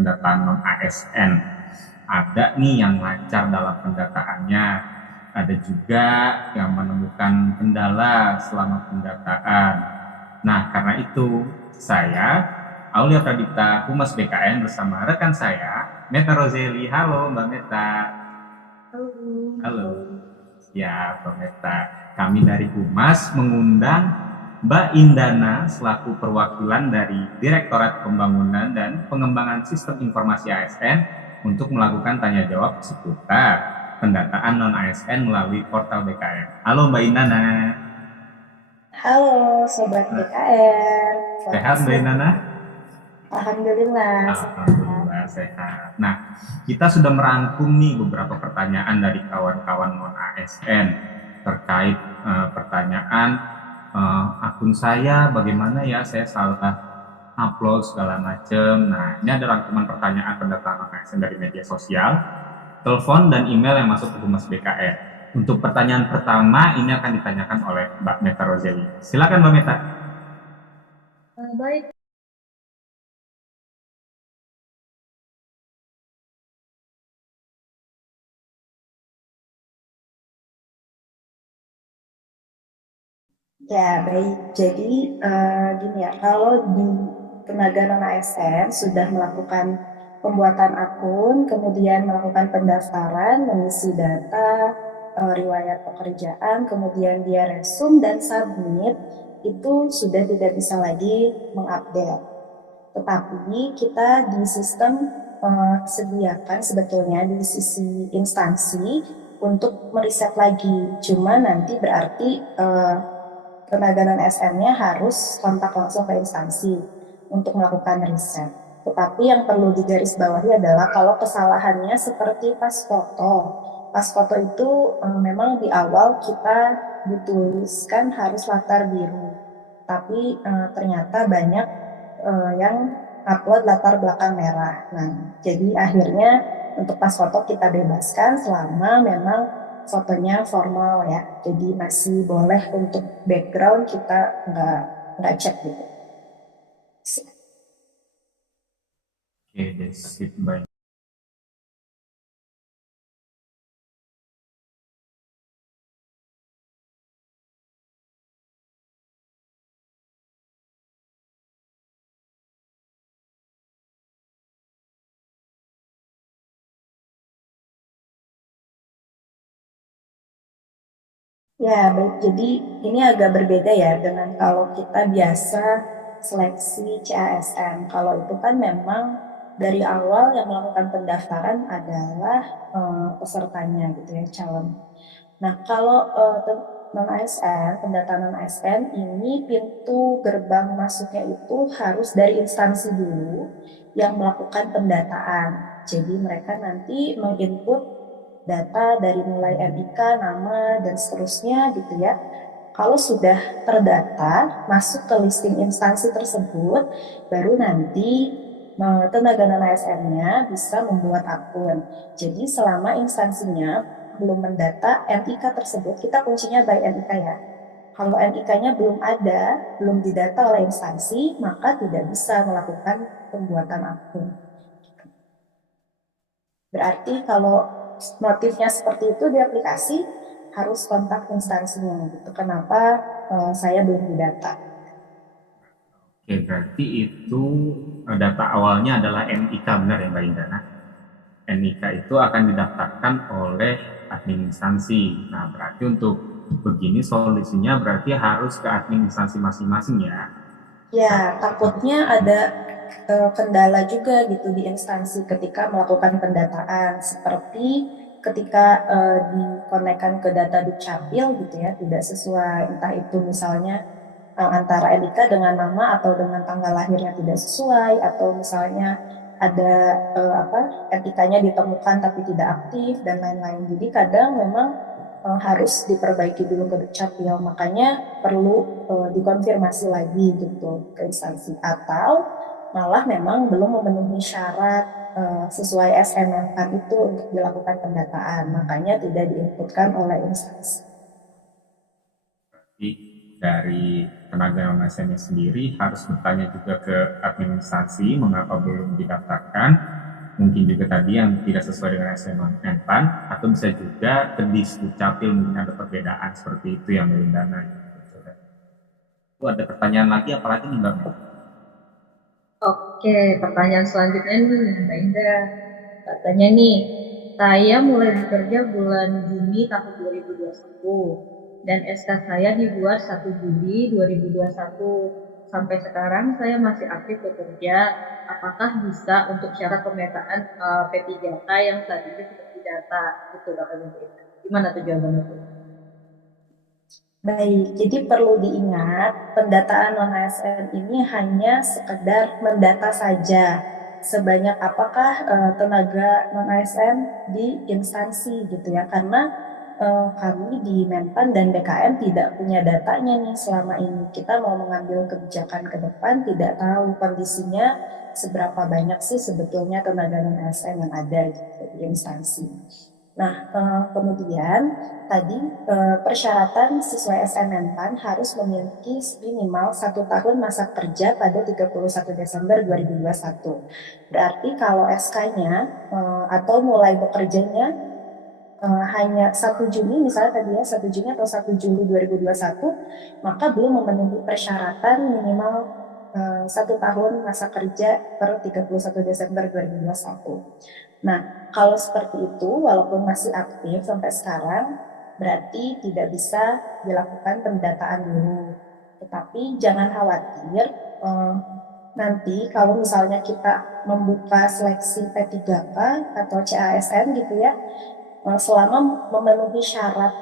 pendataan non-ASN. Ada nih yang lancar dalam pendataannya, ada juga yang menemukan kendala selama pendataan. Nah, karena itu saya, Aulia Pradipta, Humas BKN bersama rekan saya, Meta Roseli. Halo Mbak Meta. Halo. Halo. Ya, Mbak Meta. Kami dari Humas mengundang Mbak Indana selaku perwakilan dari Direktorat Pembangunan dan Pengembangan Sistem Informasi ASN untuk melakukan tanya jawab seputar pendataan non-ASN melalui portal BKN. Halo Mbak Indana. Halo Sobat BKR, selamat Sehat Mbak siang. Indana? Alhamdulillah sehat. Alhamdulillah sehat. Nah, kita sudah merangkum nih beberapa pertanyaan dari kawan-kawan non ASN terkait pertanyaan akun saya, bagaimana ya saya salah upload segala macam. Nah, ini ada rangkuman pertanyaan pendataan non ASN dari media sosial, telepon dan email yang masuk ke Humas BKR. Untuk pertanyaan pertama ini akan ditanyakan oleh Mbak Meta Roseli. Silakan Mbak Meta. Baik. Ya, baik. Jadi gini ya, kalau di tenaga non ASN sudah melakukan pembuatan akun, kemudian melakukan pendaftaran, mengisi data, riwayat pekerjaan, kemudian dia resume dan submit, itu sudah tidak bisa lagi mengupdate. Tetapi kita di sistem sediakan sebetulnya di sisi instansi untuk meriset lagi. Cuma nanti berarti tenaga non SM-nya harus kontak langsung ke instansi untuk melakukan riset. Tetapi yang perlu digarisbawahi adalah kalau kesalahannya seperti pas foto. Pas foto itu memang di awal kita dituliskan harus latar biru. Tapi ternyata banyak yang upload latar belakang merah. Nah, jadi akhirnya untuk pas foto kita bebaskan selama memang fotonya formal ya. Jadi masih boleh untuk background kita nggak cek gitu. Oke, that's it, Mbak. Ya, baik. Jadi ini agak berbeda ya dengan kalau kita biasa seleksi CASN. Kalau itu kan memang dari awal yang melakukan pendaftaran adalah pesertanya gitu ya, calon. Nah, kalau non-ASN, pendataan non-ASN ini pintu gerbang masuknya itu harus dari instansi dulu yang melakukan pendataan. Jadi mereka nanti menginput data dari mulai NIK, nama, dan seterusnya gitu ya. Kalau sudah terdata, masuk ke listing instansi tersebut, baru nanti tenaga non ASN-nya bisa membuat akun. Jadi selama instansinya belum mendata NIK tersebut, kita kuncinya by NIK ya. Kalau NIK-nya belum ada, belum didata oleh instansi, maka tidak bisa melakukan pembuatan akun. Berarti kalau motifnya seperti itu di aplikasi, harus kontak instansinya gitu. Kenapa saya belum didata? Oke, berarti itu data awalnya adalah NIK, benar ya Mbak Indana? NIK itu akan didaftarkan oleh admin instansi. Nah, berarti untuk begini solusinya berarti harus ke admin instansi masing-masing ya. Ya, takutnya ada kendala juga gitu di instansi ketika melakukan pendataan, seperti ketika dikonekkan ke data Dukcapil gitu ya, tidak sesuai, entah itu misalnya antara NIK dengan nama atau dengan tanggal lahirnya tidak sesuai, atau misalnya ada NIK-nya ditemukan tapi tidak aktif dan lain-lain. Jadi kadang memang harus diperbaiki dulu ke Dukcapil, makanya perlu dikonfirmasi lagi gitu ke instansi, atau malah memang belum memenuhi syarat sesuai SNMK itu untuk dilakukan pendataan, makanya tidak diinputkan oleh instansi. Jadi dari tenaga non-ASN sendiri harus bertanya juga ke administrasi mengapa belum didaftarkan. Mungkin juga tadi yang tidak sesuai dengan SNMPAN, atau bisa juga ke Disdukcapil mungkin ada perbedaan seperti itu yang Melindana. Itu ada pertanyaan lagi apalagi nih Mbak Mel? Oke, pertanyaan selanjutnya nih, Mbak Indah. Katanya nih, saya mulai bekerja bulan Juni tahun 2021 dan SK saya dibuat 1 Juli 2021. Sampai sekarang saya masih aktif bekerja. Apakah bisa untuk syarat pemetaan P3K yang saat ini sudah didata? Itu katanya Mbak Indah. Gimana tuh jawabannya tuh? Baik, jadi perlu diingat, pendataan non-ASN ini hanya sekedar mendata saja sebanyak apakah tenaga non-ASN di instansi gitu ya. Karena kami di Menpan dan BKN tidak punya datanya nih selama ini. Kita mau mengambil kebijakan ke depan, tidak tahu kondisinya seberapa banyak sih sebetulnya tenaga non-ASN yang ada gitu, di instansi. Nah, kemudian tadi persyaratan siswa SNMPAN harus memiliki minimal 1 tahun masa kerja pada 31 Desember 2021. Berarti kalau SK-nya atau mulai bekerjanya hanya 1 Juni, misalnya tadi ya 1 Juni atau 1 Juli 2021, maka belum memenuhi persyaratan minimal 1 tahun masa kerja per 31 Desember 2021. Nah, kalau seperti itu, walaupun masih aktif sampai sekarang, berarti tidak bisa dilakukan pendataan dulu. Tetapi jangan khawatir, nanti kalau misalnya kita membuka seleksi P3K atau CASN gitu ya, selama memenuhi syarat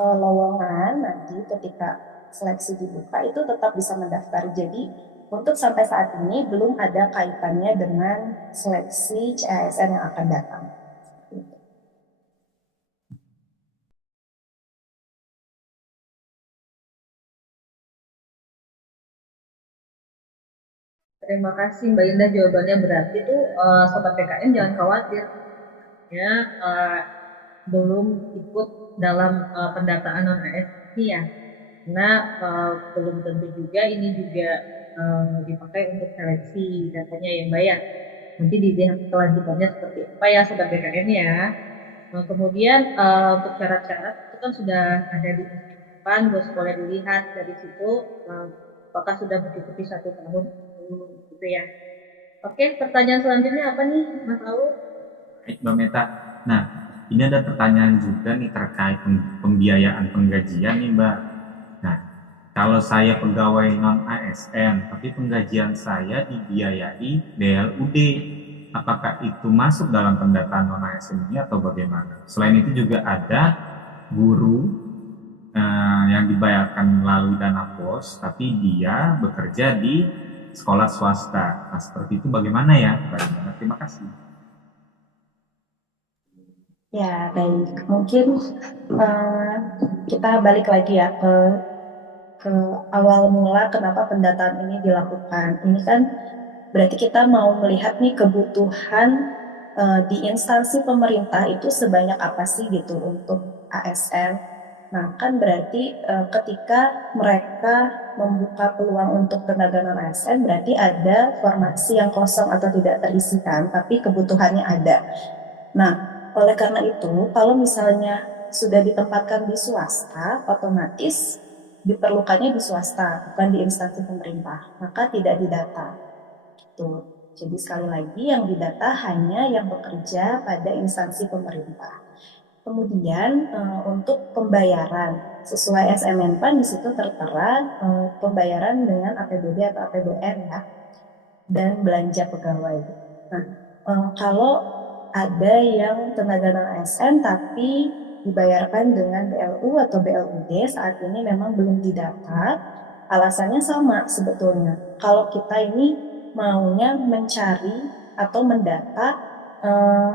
lowongan, nanti ketika seleksi dibuka itu tetap bisa mendaftar. Jadi untuk sampai saat ini belum ada kaitannya dengan seleksi CASN yang akan datang. Terima kasih Mbak Indah, jawabannya berarti tuh Sobat PKN jangan khawatir ya, belum ikut dalam pendataan non ASN ini ya, karena belum tentu juga ini juga dipakai untuk seleksi datanya ya Mbak ya. Nanti dilihat kelanjutannya seperti apa ya Sobat BKN ya. Nah, kemudian untuk syarat-syarat itu kan sudah ada di depan, bos boleh dilihat dari situ apakah sudah mencukupi 1 tahun gitu ya. Oke, pertanyaan selanjutnya apa nih Mas Aul? Baik Mbak Meta. Nah, ini ada pertanyaan juga nih terkait pembiayaan penggajian nih Mbak. Nah, kalau saya pegawai non ASN, tapi penggajian saya dibiayai DLUD, apakah itu masuk dalam pendataan non ASN ini atau bagaimana? Selain itu juga ada guru yang dibayarkan melalui dana pos, tapi dia bekerja di sekolah swasta. Nah, seperti itu bagaimana ya? Baik, terima kasih. Ya, baik. Mungkin uh, kita balik lagi ya ke awal mula kenapa pendataan ini dilakukan. Ini kan berarti kita mau melihat nih kebutuhan di instansi pemerintah itu sebanyak apa sih gitu untuk ASN. Nah, kan berarti ketika mereka membuka peluang untuk tenaga non ASN, berarti ada formasi yang kosong atau tidak terisikan, tapi kebutuhannya ada. Nah, oleh karena itu, kalau misalnya sudah ditempatkan di swasta, otomatis diperlukannya di swasta, bukan di instansi pemerintah, maka tidak didata. Tuh. Jadi sekali lagi yang didata hanya yang bekerja pada instansi pemerintah. Kemudian untuk pembayaran sesuai SMNPAN di situ tertera pembayaran dengan APBD atau APBN ya, dan belanja pegawai. Nah, kalau ada yang tenaga non ASN tapi dibayarkan dengan BLU atau BLUD saat ini memang belum didata. Alasannya sama sebetulnya. Kalau kita ini maunya mencari atau mendata eh,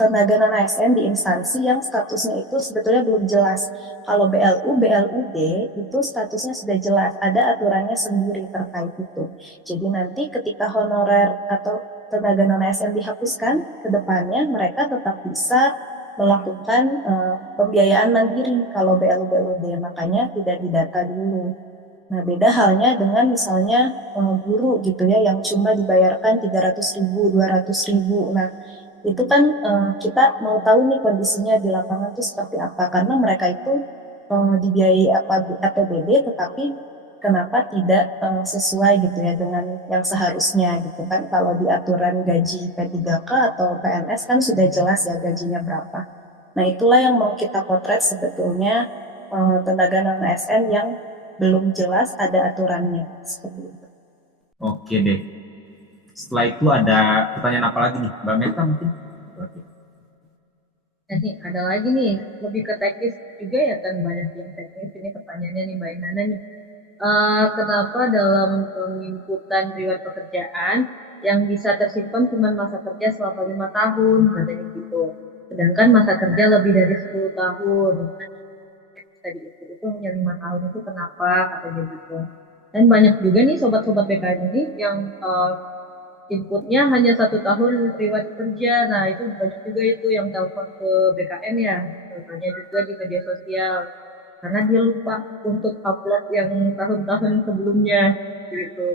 tenaga non ASN di instansi yang statusnya itu sebetulnya belum jelas. Kalau BLU, BLUD itu statusnya sudah jelas, ada aturannya sendiri terkait itu. Jadi nanti ketika honorer atau tenaga non ASN dihapuskan, ke depannya mereka tetap bisa melakukan pembiayaan mandiri kalau BLU, BLUD, makanya tidak didata dulu. Nah, beda halnya dengan misalnya guru gitu ya yang cuma dibayarkan 300.000, 200.000. Nah, itu kan kita mau tahu nih kondisinya di lapangan itu seperti apa karena mereka itu dibiayai APBD tetapi kenapa tidak sesuai gitu ya dengan yang seharusnya gitu kan. Kalau di aturan gaji P3K atau PNS kan sudah jelas ya gajinya berapa. Nah, itulah yang mau kita potret sebetulnya tenaga non ASN yang belum jelas ada aturannya seperti itu. Oke deh. Setelah itu ada pertanyaan apa lagi nih, Mbak Meta mungkin? Oke. Nah, nih, ada lagi nih, lebih ke teknis juga ya kan, banyak yang teknis ini pertanyaannya nih Mbak Inana nih. Kenapa dalam penginputan riwayat pekerjaan yang bisa tersimpan cuma masa kerja selama 5 tahun, katanya gitu. Sedangkan masa kerja lebih dari 10 tahun. Tadi itu hanya 5 tahun itu kenapa, katanya gitu. Dan banyak juga nih sobat-sobat BKN ini yang inputnya hanya 1 tahun riwayat kerja. Nah, itu banyak juga itu yang telepon ke BKN ya, tanya juga di media sosial. Karena dia lupa untuk upload yang tahun-tahun sebelumnya gitu.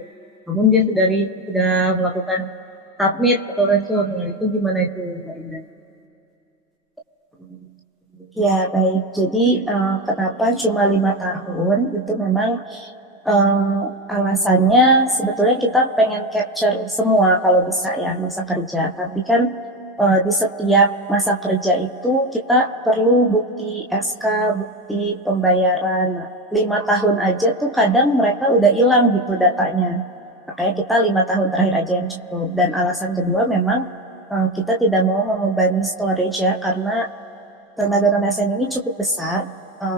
Namun dia sudah melakukan submit atau resume. Nah, itu gimana itu, Mbak Indah? Ya, baik. Jadi, kenapa cuma 5 tahun? Itu memang alasannya sebetulnya kita pengen capture semua kalau bisa ya masa kerja. Tapi kan di setiap masa kerja itu kita perlu bukti SK, bukti pembayaran. Nah, 5 tahun aja tuh kadang mereka udah hilang gitu datanya. Makanya kita 5 tahun terakhir aja yang cukup. Dan alasan kedua memang kita tidak mau membebani storage ya karena tenaga non ASN ini cukup besar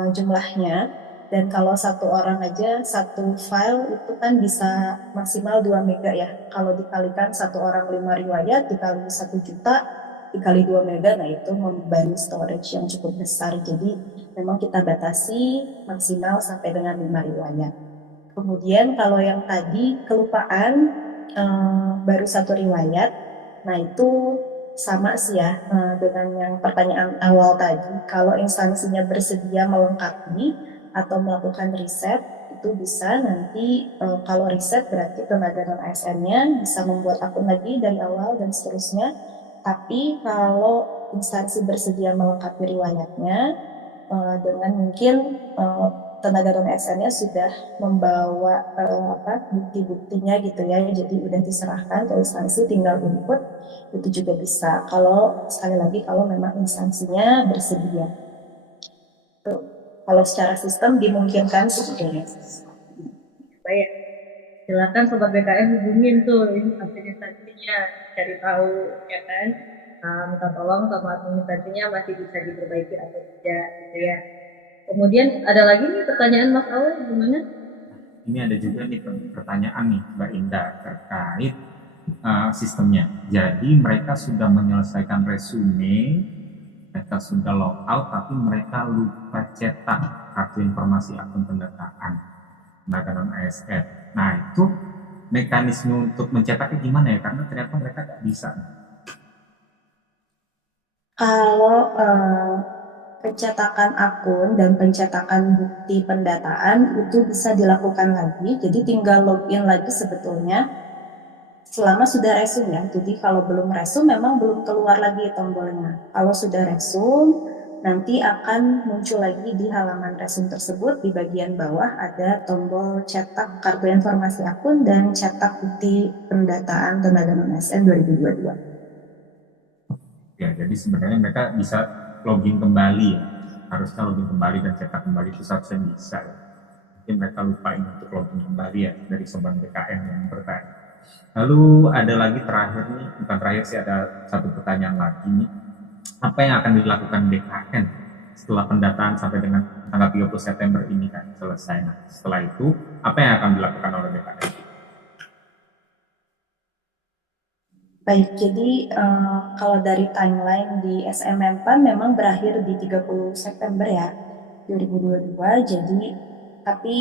jumlahnya dan kalau satu orang aja satu file itu kan bisa maksimal 2 mega ya. Kalau dikalikan satu orang 5 riwayat dikali 1 juta dikali 2 mega, nah itu membebani storage yang cukup besar. Jadi memang kita batasi maksimal sampai dengan 5 riwayat. Kemudian kalau yang tadi kelupaan baru 1 riwayat, nah itu sama sih ya dengan yang pertanyaan awal tadi. Kalau instansinya bersedia melengkapi atau melakukan riset, itu bisa nanti kalau riset berarti tenaga non ASN-nya bisa membuat akun lagi dari awal dan seterusnya. Tapi kalau instansi bersedia melengkapi riwayatnya dengan mungkin tenaga non ASN-nya sudah membawa bukti-buktinya gitu ya, jadi udah diserahkan ke instansi tinggal input itu juga bisa kalau sekali lagi kalau memang instansinya bersedia. Tuh, kalau secara sistem dimungkinkan sebetulnya. Baik, silakan sobat BKN hubungin tuh administrasinya, cari tahu ya kan. Minta tolong sama administrasinya masih bisa diperbaiki atau tidak gitu ya. Kemudian ada lagi nih pertanyaan Mas Aul gimana? Ini ada juga nih pertanyaan nih Mbak Indah terkait sistemnya. Jadi mereka sudah menyelesaikan resume, mereka sudah logout, tapi mereka lupa cetak kartu informasi akun pendataan tenaga non ASN. Nah itu mekanisme untuk mencetaknya gimana ya? Karena ternyata mereka nggak bisa. Kalau pencetakan akun dan pencetakan bukti pendataan itu bisa dilakukan lagi, jadi tinggal login lagi sebetulnya selama sudah resume ya. Jadi kalau belum resume memang belum keluar lagi tombolnya. Kalau sudah resume nanti akan muncul lagi di halaman resume tersebut di bagian bawah ada tombol cetak kartu informasi akun dan cetak bukti pendataan tenaga non ASN 2022. Ya, jadi sebenarnya mereka bisa login kembali ya. Harusnya login kembali dan cetak kembali itu seharusnya bisa ya. Mungkin mereka lupain untuk login kembali ya dari sobat BKN yang bertanya. Lalu ada lagi terakhir nih, bukan terakhir sih, ada satu pertanyaan lagi nih. Apa yang akan dilakukan BKN setelah pendataan sampai dengan tanggal 30 September ini kan selesai. Nah, setelah itu apa yang akan dilakukan oleh BKN? Baik, jadi kalau dari timeline di SMM-PAN memang berakhir di 30 September ya 2022. Jadi tapi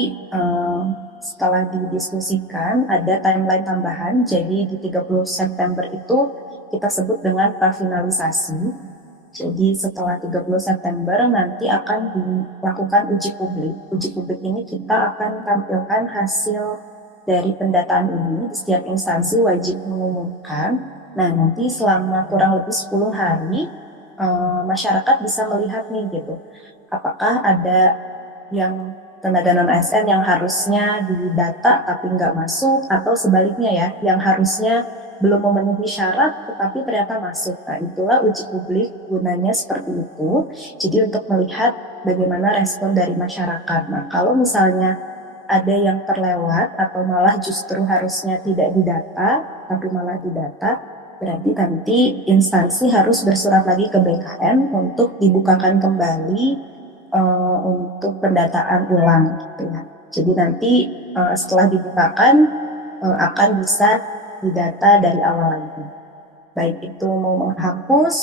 setelah didiskusikan ada timeline tambahan. Jadi di 30 September itu kita sebut dengan prafinalisasi. Jadi setelah 30 September nanti akan dilakukan uji publik. Uji publik ini kita akan tampilkan hasil dari pendataan ini. Setiap instansi wajib mengumumkan. Nah, nanti selama kurang lebih 10 hari masyarakat bisa melihat nih gitu. Apakah ada yang tenaga non ASN yang harusnya didata tapi nggak masuk, atau sebaliknya ya, yang harusnya belum memenuhi syarat tetapi ternyata masuk. Nah, itulah uji publik, gunanya seperti itu. Jadi untuk melihat bagaimana respon dari masyarakat. Nah, kalau misalnya ada yang terlewat atau malah justru harusnya tidak didata tapi malah didata, berarti nanti instansi harus bersurat lagi ke BKN untuk dibukakan kembali untuk pendataan ulang gitu ya. Jadi nanti setelah dibukakan akan bisa didata dari awal lagi. Baik itu mau menghapus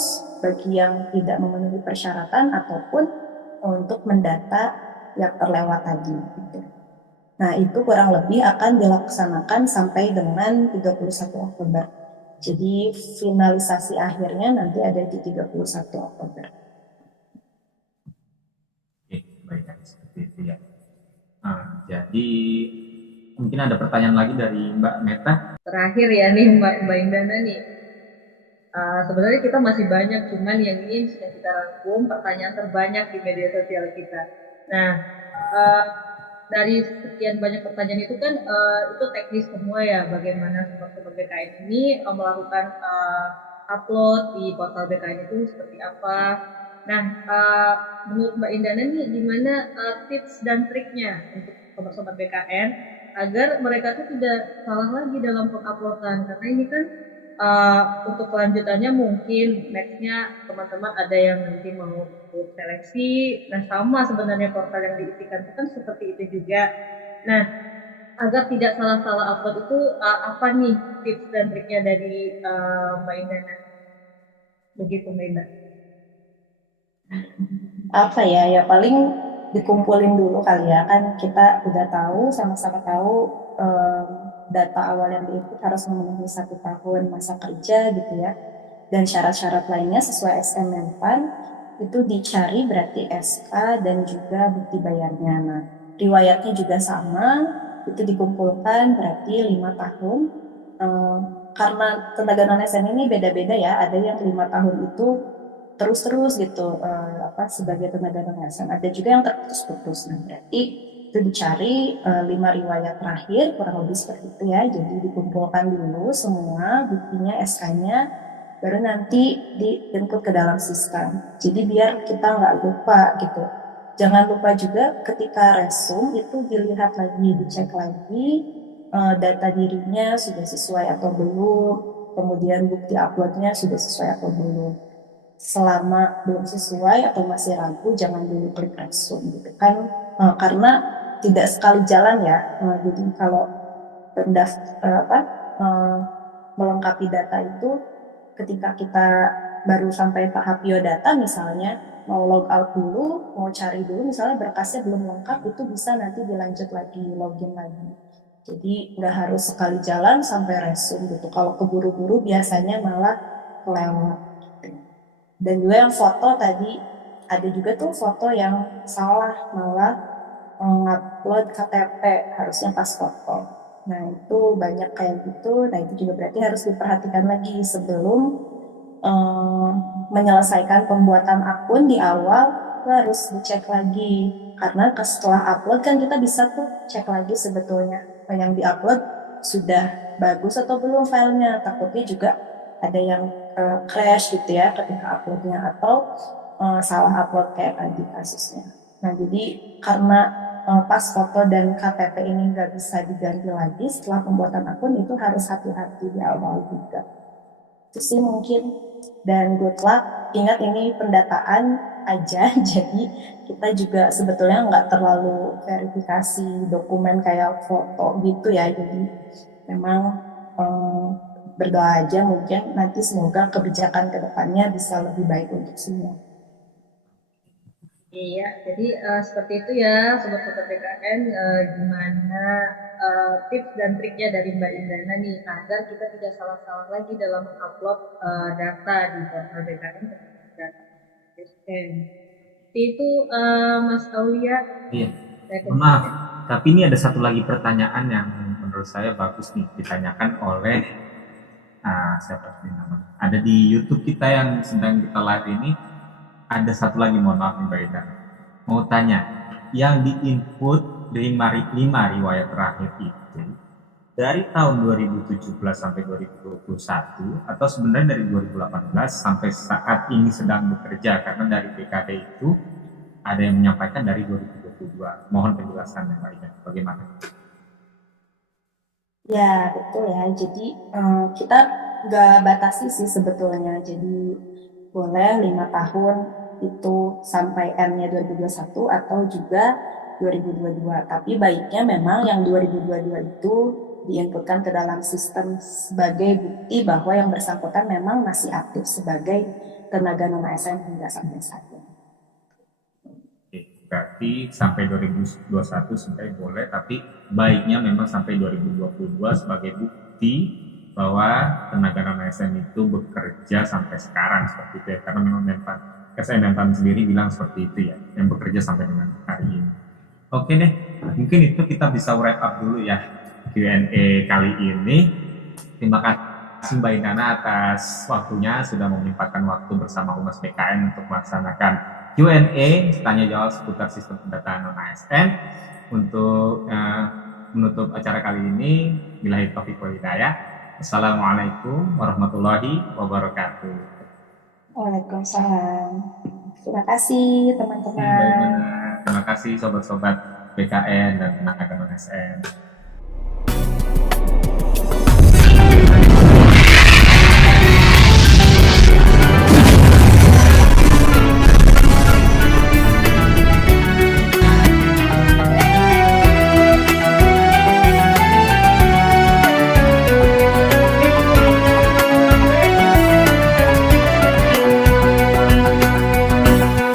bagi yang tidak memenuhi persyaratan ataupun untuk mendata yang terlewat tadi. Gitu. Nah, itu kurang lebih akan dilaksanakan sampai dengan 31 Oktober. Jadi finalisasi akhirnya nanti ada di 31 Oktober. Oke, baik, seperti itu ya. Nah, jadi mungkin ada pertanyaan lagi dari Mbak Meta. Terakhir ya nih Mbak Indana nih. Sebenarnya kita masih banyak, cuman yang ini sudah kita rangkum pertanyaan terbanyak di media sosial kita. Nah, uh, dari sekian banyak pertanyaan itu kan itu teknis semua ya, bagaimana sobat-sobat BKN ini melakukan upload di portal BKN itu seperti apa. Nah, menurut Mbak Indana nih gimana tips dan triknya untuk sobat-sobat BKN agar mereka tuh tidak salah lagi dalam penguploadan, karena ini kan untuk kelanjutannya mungkin nextnya teman-teman ada yang nanti mau ikut seleksi. Nah, sama sebenarnya portal yang diisikan itu kan seperti itu juga. Nah, agar tidak salah-salah upload itu apa nih tips dan triknya dari Mbak Indana? Begitu Mbak Indana. Apa ya, ya paling dikumpulin dulu kali ya, kan kita udah tahu, sama-sama tahu data awal yang diinput harus memenuhi 1 tahun masa kerja gitu ya, dan syarat-syarat lainnya sesuai SMMPAN itu dicari, berarti SK dan juga bukti bayarnya. Nah, riwayatnya juga sama, itu dikumpulkan berarti 5 tahun. Karena tenaga non ASN ini beda-beda ya, ada yang 5 tahun itu terus-terus gitu sebagai tenaga non ASN, ada juga yang terputus-putus. Nah, berarti itu dicari 5 riwayat terakhir kurang lebih seperti itu ya. Jadi dikumpulkan dulu semua buktinya, SK-nya, baru nanti di-input ke dalam sistem. Jadi biar kita nggak lupa gitu. Jangan lupa juga ketika resume itu dilihat lagi, dicek lagi data dirinya sudah sesuai atau belum, kemudian bukti uploadnya sudah sesuai atau belum. Selama belum sesuai atau masih ragu, jangan dulu klik resume gitu kan, karena tidak sekali jalan ya. Jadi kalau melengkapi data itu, ketika kita baru sampai tahap biodata misalnya, mau log out dulu, mau cari dulu misalnya berkasnya belum lengkap, itu bisa nanti dilanjut lagi, login lagi. Jadi nggak harus sekali jalan sampai resume gitu. Kalau keburu-buru biasanya malah kelewat. Dan juga yang foto tadi, ada juga tuh foto yang salah, malah mengupload KTP harusnya pas foto. Nah, itu banyak kayak gitu. Nah, itu juga berarti harus diperhatikan lagi sebelum menyelesaikan pembuatan akun di awal. Itu harus dicek lagi, karena setelah upload kan kita bisa tuh cek lagi sebetulnya yang diupload sudah bagus atau belum filenya. Takutnya juga ada yang crash gitu ya ketika uploadnya, atau salah upload kayak tadi kasusnya. Nah, jadi karena pas foto dan KTP ini nggak bisa diganti lagi setelah pembuatan akun, itu harus hati-hati di awal juga. Itu sih mungkin. Dan good luck. Ingat ini pendataan aja, jadi kita juga sebetulnya nggak terlalu verifikasi dokumen kayak foto gitu ya. Jadi memang berdoa aja, mungkin nanti semoga kebijakan kedepannya bisa lebih baik untuk semua. Iya, jadi seperti itu ya sobat-sobat BKN, gimana tips dan triknya dari Mbak Indana nih agar kita tidak salah-salah lagi dalam upload data di portal BKN. Oke. Itu Mas Aulia, Iya, saya mohon maaf. kembali. Tapi ini ada satu lagi pertanyaan yang menurut saya bagus nih ditanyakan oleh siapa ini namanya? Ada di YouTube kita yang sedang kita live ini. Ada satu lagi, mohon maaf nih Mbak Ida. Mau tanya, yang diinput lima riwayat terakhir itu dari tahun 2017 sampai 2021 atau sebenarnya dari 2018 sampai saat ini sedang bekerja, karena dari BKD itu ada yang menyampaikan dari 2022. Mohon penjelasannya Mbak Ida, bagaimana? Ya, betul ya. Jadi kita nggak batasi sih sebetulnya. Jadi boleh 5 tahun itu sampai N-nya 2021 atau juga 2022. Tapi baiknya memang yang 2022 itu diinputkan ke dalam sistem sebagai bukti bahwa yang bersangkutan memang masih aktif sebagai tenaga non ASN hingga sampai saat ini. Oke, berarti sampai 2021 sebenarnya boleh, tapi baiknya memang sampai 2022 sebagai bukti bahwa tenaga non ASN itu bekerja sampai sekarang seperti itu ya. Karena memang Menpan sendiri bilang seperti itu ya, yang bekerja sampai dengan hari ini. Oke deh, mungkin itu kita bisa wrap up dulu ya Q&A kali ini. Terima kasih Mbak Indana atas waktunya sudah menyempatkan waktu bersama Humas BKN untuk melaksanakan Q&A tanya jawab seputar sistem pendataan non ASN. Untuk menutup acara kali ini, billahi taufiq wal hidayah. Assalamualaikum warahmatullahi wabarakatuh. Waalaikumsalam. Terima kasih Terima kasih Mbak teman-teman. Indana. Terima kasih sobat-sobat BKN dan tenaga non ASN.